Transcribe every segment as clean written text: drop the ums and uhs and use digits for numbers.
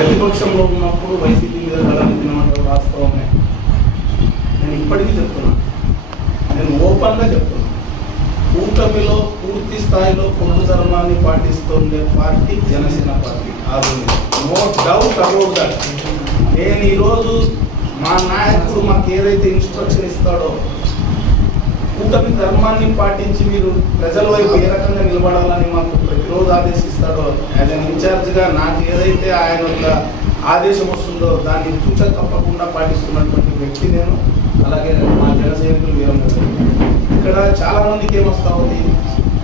ప్రతిపక్షంలో ఉన్నప్పుడు వైసీపీ మీద కళానిధినమాట వాస్తవమే. నేను ఇప్పటికీ చెప్తున్నాను, నేను ఓపెన్గా చెప్తున్నాను, కూటమిలో పూర్తి స్థాయిలో పొందు ధర్మాన్ని పాటిస్తుండే party Janasena party. No doubt about that. నేను ఈరోజు మా నాయకుడు మాకు ఏదైతే ఇన్స్ట్రక్షన్ ఇస్తాడో, కూటమి ధర్మాన్ని పాటించి మీరు ప్రజల వైపు ఏ రకంగా నిలబడాలని మాకు ప్రతిరోజు ఆదేశిస్తాడో, యాజ్ అన్ ఇన్ఛార్జ్గా నాకు ఏదైతే ఆయన యొక్క ఆదేశం వస్తుందో దాన్ని తూచ తప్పకుండా పాటిస్తున్నటువంటి వ్యక్తి నేను. అలాగే మా జన సైనికులు వీరమూర్తి. ఇక్కడ చాలా మందికి ఏమొస్తా ఉంది,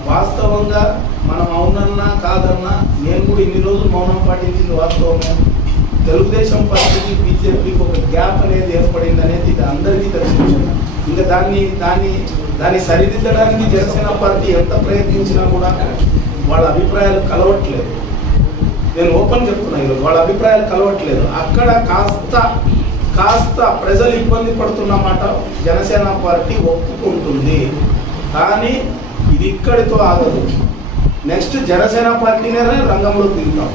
వాస్తవంగా మనం అవునన్నా కాదన్నా నేను కూడా ఇన్ని రోజులు మౌనం పాటించింది వాస్తవమే. తెలుగుదేశం పార్టీకి బీజేపీకి ఒక గ్యాప్ అనేది ఏర్పడింది అనేది ఇది అందరికీ తెలిసిన విషయం. ఇంకా దాన్ని సరిదిద్దడానికి జనసేన పార్టీ ఎంత ప్రయత్నించినా కూడా వాళ్ళ అభిప్రాయాలు కలవట్లేదు. నేను ఓపెన్ చెప్తున్నా, ఈరోజు వాళ్ళ అభిప్రాయాలు కలవట్లేదు. అక్కడ కాస్త ప్రజలు ఇబ్బంది పడుతున్నమాట జనసేన పార్టీ ఒప్పుకుంటుంది. కానీ ఇది ఇక్కడితో ఆగదు. నెక్స్ట్ జనసేన పార్టీనే రంగంలో దిగుతాం.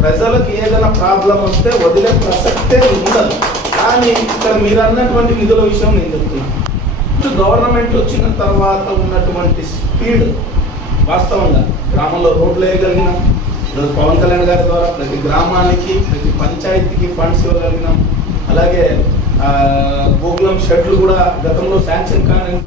ప్రజలకు ఏదైనా ప్రాబ్లం వస్తే వదిలే ప్రసక్తే ఉండదు. కానీ ఇక్కడ మీరు అన్నటువంటి నిధుల విషయం నేను చెప్తున్నాను. గవర్నమెంట్ వచ్చిన తర్వాత ఉన్నటువంటి స్పీడ్ వాస్తవంగా గ్రామంలో రోడ్లు వేయగలిగినాం. ఈరోజు పవన్ కళ్యాణ్ గారి ద్వారా ప్రతి గ్రామానికి ప్రతి పంచాయతీకి ఫండ్స్ ఇవ్వగలిగినాం. అలాగే గోకులం షెడ్లు కూడా గతంలో శాంక్షన్ కానీ